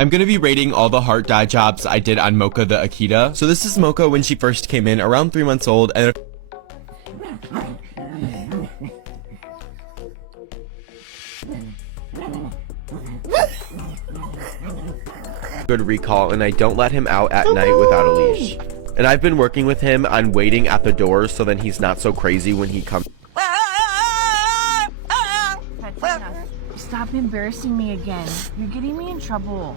I'm gonna be rating all the heart dye jobs I did on Mocha the Akita. So this is Mocha when she first came in, around 3 months old, and good recall, and I don't let him out at night without a leash. And I've been working with him on waiting at the door so then he's not so crazy when he comes. Stop embarrassing me again. You're getting me in trouble.